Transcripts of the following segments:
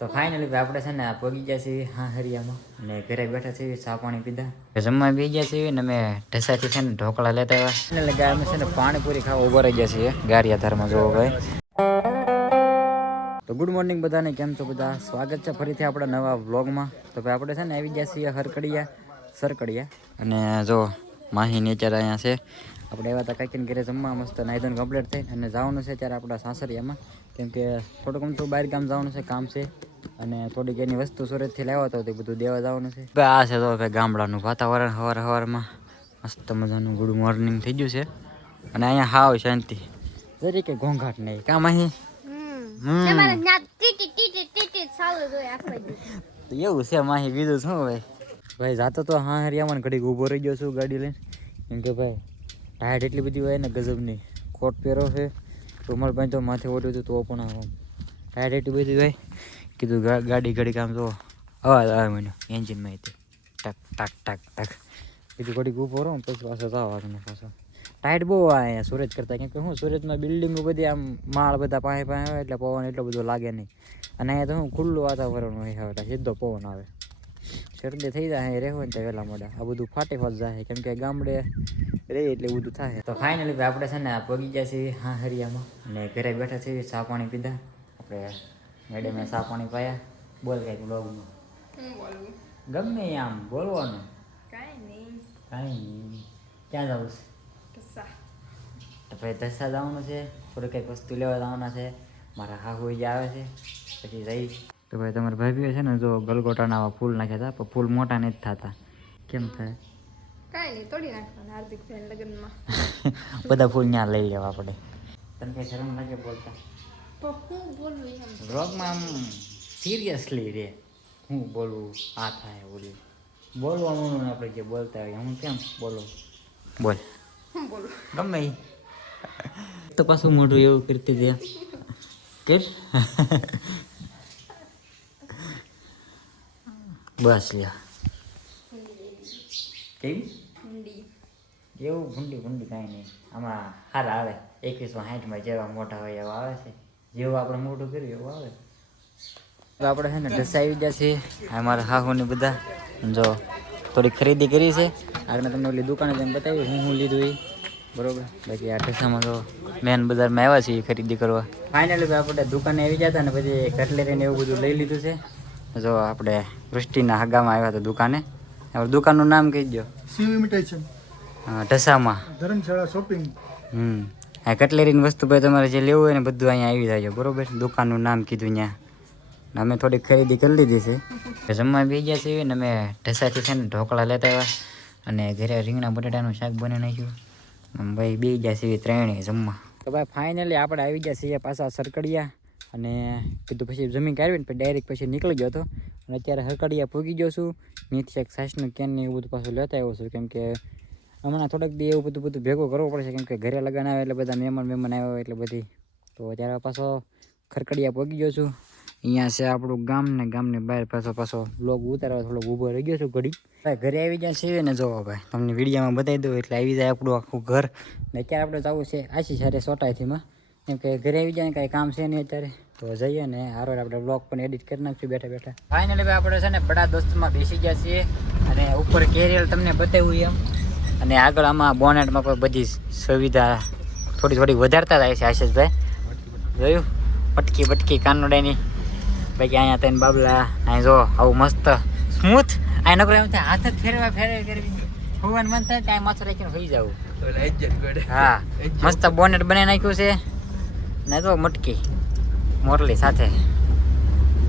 તો ફાઇનલી આપણે છે ને પગી ગયા છીએ હા હરિયામાં અને ઘરે બેઠા છીએ ચા પાણી પીધા જમવા બી ગયા છીએ ને અમે ઢસાથી છે ને ઢોકળા લેતા આવ્યા એટલે ગાય અમે છે ને પાણીપુરી ખાવા ઉભા રહી ગયા છીએ ગારિયાધારમાં જોવો ભાઈ. તો ગુડ મોર્નિંગ બધાને, કેમ છો બધા? સ્વાગત છે ફરીથી આપણા નવા વ્લોગમાં. તો ભાઈ આપણે છે ને આવી ગયા છીએ સરકડિયા અને જો માહીની અત્યારે અહીંયા છે. આપણે એવા હતા કાંઈક ઘરે જમવા મસ્ત નાઈધોન કમ્પ્લીટ થઈ અને જવાનું છે ત્યારે આપણા સાસરિયામાં, કેમ કે થોડુંક અમથું બહાર ગામ જવાનું છે, કામ છે અને થોડીક એની વસ્તુ સુરતથી લાવ્યો હતો તે બધું દેવા જવાનું છે. આ છે તો ભાઈ ગામડાનું વાતાવરણ સવારમાં મસ્ત મજાનું ગુડ મોર્નિંગ થઈ ગયું છે અને અહીંયા હાવ શાંતિ, જરીકે ઘોંઘાટ નહીં. કામ અહીં એવું છે માહી, બીજું શું ભાઈ જાતો તો હા હરિયામાં ઘડીક ઊભો રહી ગયો છું ગાડી લઈને, કેમ કે ભાઈ ટાયર્ડ એટલી બધી હોય ને ગજબની. કોટ પહેરો છે, રૂમાલ બાંધો, માથે ઓઢ્યું હતું તો પણ આમ ટાયર્ડ એટલી બધી હોય. કીધું ગાડી ઘડીક આમ જો અવાજ આવે મને એન્જિનમાં ટક ટક ટક ટક. કીધું ઘડીક ઊભો રહો પછી પાછો જવાનું. પાછો ટાઈટ બહુ આવે અહીંયા સુરત કરતાં, કેમ કે હું સુરતમાં બિલ્ડિંગો બધી આમ માળ બધા પાસે પાસે હોય એટલે પવન એટલો બધો લાગે નહીં. અને અહીંયા તો હું ખુલ્લું વાતાવરણ હોય, આવે સીધો પવન આવે. શરદી થઈ જાય રહેવું ને તો વહેલા મોડા આ બધું ફાટી ફાટ જાય, કેમ કે ગામડે રહે એટલે બધું થાય. તો ફાઇનલી આપણે છે ને પગી ગયા છીએ હા હરિયામાં અને ઘરે બેઠા છીએ, ચા પાણી પીધા. આપણે મેડમે ચા પાણી પાયા. બોલ કંઈક બ્લોગમાં ગમે આમ બોલવાનું. કાંઈ નહીં. ક્યાં જવું છે? તો ભાઈ દસા જવાનું છે, થોડું કંઈક વસ્તુ લેવા જવાના છે. મારા હાહુ જે આવે છે પછી જઈ. તો ભાઈ તમારા ભાભીઓ છે ને જો ગલગોટાના ફૂલ નાખ્યા હતા, પણ ફૂલ મોટા નથી થતા. કેમ થાય? કાંઈ નહીં, તોડી નાખવાના હાર્દિક ભાઈ લગ્નમાં. બધા ફૂલ ત્યાં લઈ લેવા આપણે. તને કઈ શરમ લાગે બોલતા? તો હું બોલવું એમ વ્લોગમાં આમ સિરિયસલી રે હું બોલવું આ થાય બોલું બોલવાનું આપણે જે બોલતા હોય હું કેમ બોલું બોલ હું બોલું ગમે તો પાછું મોઢું એવું કરતી દે કર. બસ લ્યા કેમ એવું ભૂંડી કાંઈ નહીં. આમાં સારા આવે 2160 જેવા મોટા હોય એવા આવે છે, જેવું આપણે મોટું કર્યું એવું આવે. તો આપણે છે ને ઢસા આવી ગયા છીએ અમારા હાહુની બધા. જો થોડી ખરીદી કરી છે, આગળ તમને ઓલી દુકાને જઈને બતાવ્યું હું લીધું એ બરોબર. બાકી આ ઢસામાં તો મેન બજારમાં આવ્યા છીએ ખરીદી કરવા. ફાઇનલી આપણે દુકાને આવી ગયા હતા ને પછી કટલેરીને એવું બધું લઈ લીધું છે. જો આપણે વૃષ્ટિના હગામાં આવ્યા હતા દુકાને. હવે દુકાનનું નામ કહી દો. શિવ ઇમિટેશન ઢસામાં ધર્મશાળા શોપિંગ. આ કટલેરીની વસ્તુ ભાઈ તમારે જે લેવું હોય ને બધું અહીંયા આવી જાય બરોબર. દુકાનનું નામ કીધું ત્યાં. અમે થોડીક ખરીદી કરી લીધી છે. જમવા બી ગયા છીએ ને અમે ઢસાથી છે ને ઢોકળા લેતા આવ્યા અને ઘરે રીંગણા બટાટાનું શાક બની નાખ્યું. ભાઈ બે ગયા છીએ ત્રણે જમવા. તો ભાઈ ફાઇનલી આપણે આવી ગયા છીએ પાછા સરકડિયા અને કીધું પછી જમીન કાઢવી ને પછી ડાયરેક્ટ પછી નીકળી ગયો હતો અને અત્યારે સરકડિયા પૂગી ગયો છું. નીચે એક છાશનું કેન ને એવું બધું પાછું લેતા આવ્યો છું, કેમ કે હમણાં થોડાક દી એવું બધું ભેગું કરવું પડશે, કેમ કે ઘરે લગન આવે એટલે બધા મહેમાન આવ્યા હોય એટલે બધી. તો ત્યારે પાછો ખરકડિયા પહોંચી ગયો છું. અહીંયા છે આપણું ગામ ને ગામની બહાર પાછો બ્લોગ ઉતારવા થોડોક ઊભો રહી ગયો છું ઘડી. ભાઈ ઘરે આવી ગયા છીએ ને જોવો ભાઈ તમને વિડીયોમાં બતાવી દઉં એટલે આવી જાય આપણું આખું ઘર. ને અત્યારે આપણે જવું છે આશી સારે સોટાઈથીમાં, કેમ કે ઘરે આવી જાય ને કાંઈ કામ છે નહીં અત્યારે. તો જઈએ ને હારો આપણે બ્લોગ પણ એડિટ કરી નાખશું બેઠા બેઠા. ફાઇનલી ભાઈ આપણે છે ને બડા દોસ્તમાં બેસી ગયા છીએ અને ઉપર કેરિયર તમને બતાવ્યું એમ, અને આગળ આમાં બોનેટમાં કોઈ બધી સુવિધા થોડી વધારતા જાય છે આશીષભાઈ. જોયું પટકી બટકી કાનોડાની. બાકી અહીંયા તને બાબલા અહીં જો આવું મસ્ત સ્મૂથ. અહીં નકરો એમ થાય હાથ જ ફેરવા કરવી હોવાનું મન થાય ત્યાં માથું રાખીને હોઈ જવું. હા મસ્ત બોનેટ બનાવી નાખ્યું છે ને જો મટકી મોરલી સાથે.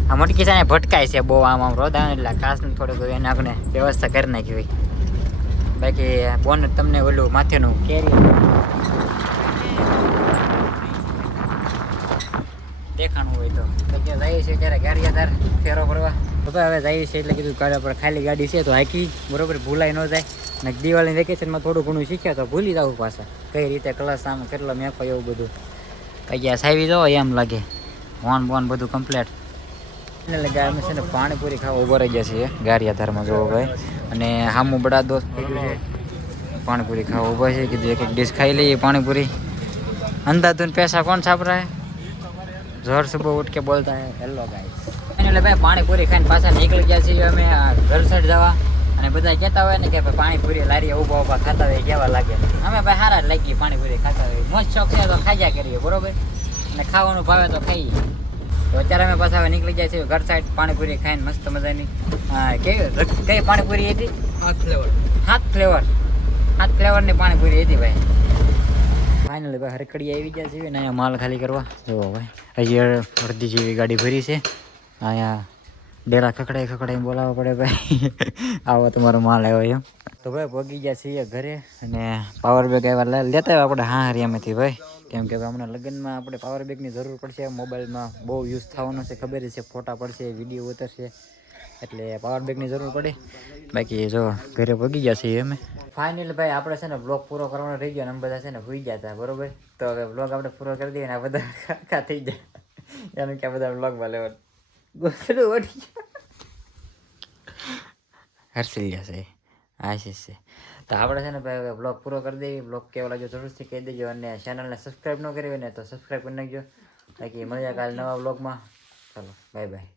આ મટકી છે ભટકાય છે બહુ આમ રોદા એટલે કાચનું થોડુંક એને આપણે વ્યવસ્થા કરી નાખી હોય. બાકી બોનેટ તમને ઓલું માથેનું કેરી દેખાણું હોય તો જઈએ છીએ ત્યારે ગારિયાધાર ફેરો ફરવા. તો હવે જઈએ છીએ એટલે કીધું ગાડી પર ખાલી ગાડી છે તો હાકી બરોબર ભૂલાઈ ન જાય. ને દિવાળીની વેકેશનમાં થોડું ઘણું શીખ્યા તો ભૂલી જવું પાછા કઈ રીતે ક્લાસ આમ કેટલો મેકો એવું બધું. બાકી આ સાવી જાઓ એમ લાગે બોન બધું કમ્પ્લીટ. એને લગે અમે છે ને પાણીપુરી ખાવા ઉભા રહી ગયા છીએ ગારિયાધારમાં જોવો ભાઈ. અને હામું બડા દોસ્ત પાણીપુરી ખાવા ઉભા છે, કીધું એક ડીશ ખાઈ લઈએ પાણીપુરી. अंधाधुन पैसा कौन छाप रहा है? जोर से वो उठ के बोलता है हेलो गाइस। ફાઇનલી ભાઈ પાણીપુરી ખાઈને પાછા નીકળી ગયા છીએ અમે ઘર સાઈડ જવા. અને બધા કહેતા હોય ને કે ભાઈ પાણીપુરી લારીએ ઊભા ઊભા ખાતા હોય કેવા લાગે. અમે ભાઈ સારા જ લાગી પાણીપુરી ખાતા હોય. મોજ શોખ છે તો ખાઈ જાય કરીએ બરોબર. અને ખાવાનું ભાવે તો ખાઈએ. તો અત્યારે અમે પાછા હવે નીકળી જાય છીએ ઘર સાઈડ પાણીપુરી ખાઈને મસ્ત મજાની. કઈ પાણીપુરી હતી? 7 ફ્લેવરની પાણીપુરી હતી ભાઈ. ફાઇનલી ભાઈ હરકડી આવી ગયા છે ને અહીંયા માલ ખાલી કરવા. જો ભાઈ હજી અડધી જેવી ગાડી ભરી છે. અહીંયા ડેરા ખકડાઈ બોલાવવા પડે ભાઈ. આવો તમારો માલ આવ્યો એમ. તો ભાઈ પગી ગયા છીએ ઘરે અને પાવર બેગ આવ્યા લેતા આવ્યા આપણે હરિયામાંથી ભાઈ. કેમ કે હમણાં લગ્નમાં આપણે પાવર બેગની જરૂર પડશે. મોબાઈલમાં બહુ યુઝ થવાનો છે ખબર છે. ફોટા પડશે, વિડીયો ઉતરશે, એટલે પાવર બેગની જરૂર પડે. બાકી જો ઘરે પગી ગયા છીએ અમે. ફાઇનલી ભાઈ આપણે છે ને બ્લોગ પૂરો કરવાનો રહી ગયો. અમે બધા છે ને હોઈ ગયા હતા બરોબર. તો હવે બ્લોગ આપણે પૂરો કરી દઈએ ને આ બધા ખાખા થઈ જાય એમ કે બધા બ્લોગમાં લેવાનું ગોસડું વળી હર્ષિલ જશે આશીષ છે. તો આપણે છે ને ભાઈ હવે બ્લોગ પૂરો કરી દઈએ. બ્લોગ કેવો લાગ્યો જરૂરથી કહી દેજો. અને ચેનલને સબસ્ક્રાઈબ ન કરી હોય ને તો સબસ્ક્રાઈબ કરી નાખજો. બાકી મળ્યા કાલે નવા બ્લોગમાં. ચાલો બાય બાય.